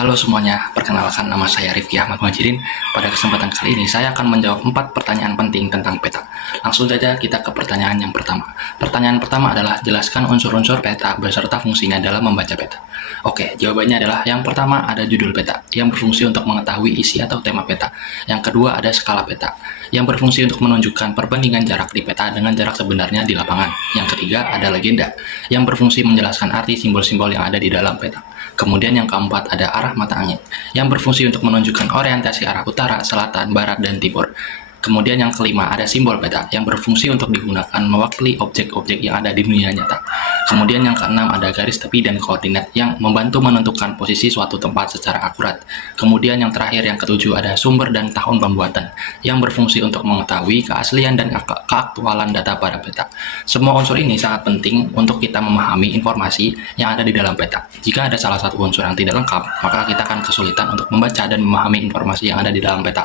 Halo semuanya, perkenalkan nama saya Rifki Ahmad Muhajirin. Pada kesempatan kali ini saya akan menjawab 4 pertanyaan penting tentang peta. Langsung saja kita ke pertanyaan yang pertama. Pertanyaan pertama adalah jelaskan unsur-unsur peta beserta fungsinya dalam membaca peta. Oke, jawabannya adalah yang pertama ada judul peta yang berfungsi untuk mengetahui isi atau tema peta. Yang kedua ada skala peta yang berfungsi untuk menunjukkan perbandingan jarak di peta dengan jarak sebenarnya di lapangan. Yang ketiga ada legenda yang berfungsi menjelaskan arti simbol-simbol yang ada di dalam peta. Kemudian yang keempat ada arah mata angin yang berfungsi untuk menunjukkan orientasi arah utara, selatan, barat, dan timur. Kemudian yang kelima ada simbol peta yang berfungsi untuk digunakan mewakili objek-objek yang ada di dunia nyata. Kemudian yang keenam ada garis tepi dan koordinat yang membantu menentukan posisi suatu tempat secara akurat. Kemudian yang terakhir yang ketujuh ada sumber dan tahun pembuatan yang berfungsi untuk mengetahui keaslian dan keaktualan data pada peta. Semua unsur ini sangat penting untuk kita memahami informasi yang ada di dalam peta. Jika ada salah satu unsur yang tidak lengkap, maka kita akan kesulitan untuk membaca dan memahami informasi yang ada di dalam peta.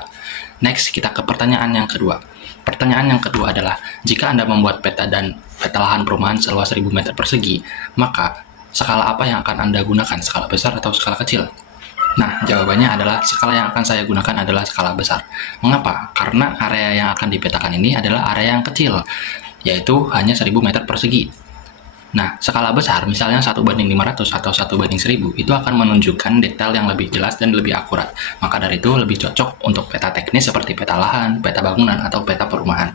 Next, kita ke pertanyaan yang kedua. Pertanyaan yang kedua adalah, jika Anda membuat peta dan peta lahan perumahan seluas 1000 meter persegi, maka skala apa yang akan Anda gunakan, skala besar atau skala kecil? Nah, jawabannya adalah skala yang akan saya gunakan adalah skala besar. Mengapa? Karena area yang akan dipetakan ini adalah area yang kecil, yaitu hanya 1000 meter persegi. Nah, skala besar, misalnya 1:500 atau 1:1000, itu akan menunjukkan detail yang lebih jelas dan lebih akurat. Maka dari itu, lebih cocok untuk peta teknis seperti peta lahan, peta bangunan, atau peta perumahan.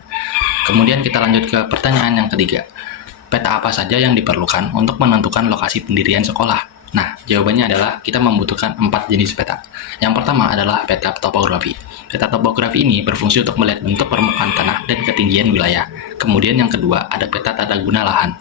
Kemudian kita lanjut ke pertanyaan yang ketiga. Peta apa saja yang diperlukan untuk menentukan lokasi pendirian sekolah? Nah, jawabannya adalah kita membutuhkan 4 jenis peta. Yang pertama adalah peta topografi. Peta topografi ini berfungsi untuk melihat bentuk permukaan tanah dan ketinggian wilayah. Kemudian yang kedua ada peta tata guna lahan.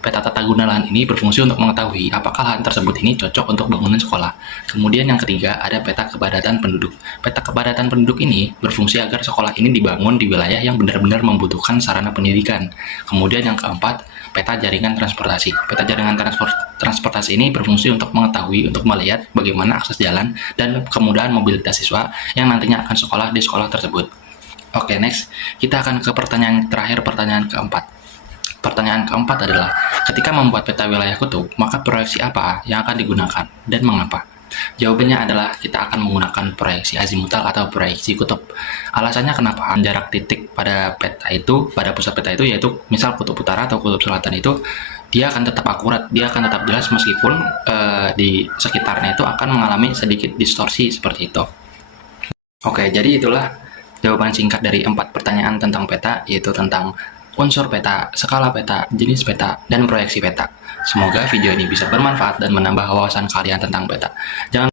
Peta tata guna lahan ini berfungsi untuk mengetahui apakah lahan tersebut ini cocok untuk bangunan sekolah. Kemudian yang ketiga ada peta kepadatan penduduk. Peta kepadatan penduduk ini berfungsi agar sekolah ini dibangun di wilayah yang benar-benar membutuhkan sarana pendidikan. Kemudian yang keempat, peta jaringan transportasi. Peta jaringan transportasi ini berfungsi untuk mengetahui, untuk melihat bagaimana akses jalan dan kemudahan mobilitas siswa yang nantinya akan sekolah di sekolah tersebut. Oke, next. Kita akan ke pertanyaan terakhir, pertanyaan keempat. Pertanyaan keempat adalah, ketika membuat peta wilayah kutub, maka proyeksi apa yang akan digunakan dan mengapa? Jawabannya adalah kita akan menggunakan proyeksi azimutal atau proyeksi kutub. Alasannya kenapa? Jarak titik pada peta itu, pada pusat peta itu, yaitu misal kutub utara atau kutub selatan itu, dia akan tetap akurat, dia akan tetap jelas meskipun di sekitarnya itu akan mengalami sedikit distorsi seperti itu. Oke, jadi itulah jawaban singkat dari 4 pertanyaan tentang peta, yaitu tentang unsur peta, skala peta, jenis peta, dan proyeksi peta. Semoga video ini bisa bermanfaat dan menambah wawasan kalian tentang peta. Jangan